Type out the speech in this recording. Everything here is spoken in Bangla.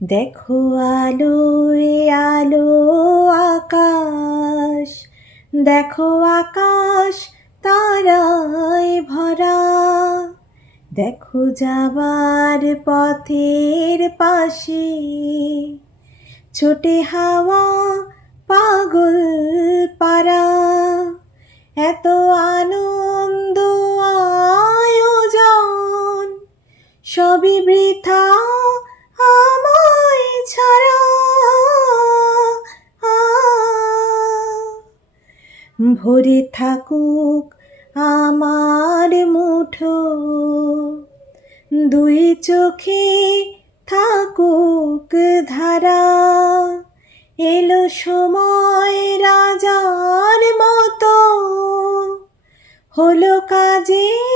দেখো আলোয় আলো আকাশ, দেখো আকাশ তারায় ভরা। দেখো যাবার পথের পাশে ছোটে হাওয়া পাগল পারা। এত আনন্দ আয়োজন সবই বৃথা আমায় ছাড়া। ভরে থাকুক আমার মুঠো, দুই চোখে থাকুক ধারা। এলো সময় রাজার মতো, হলো কাজে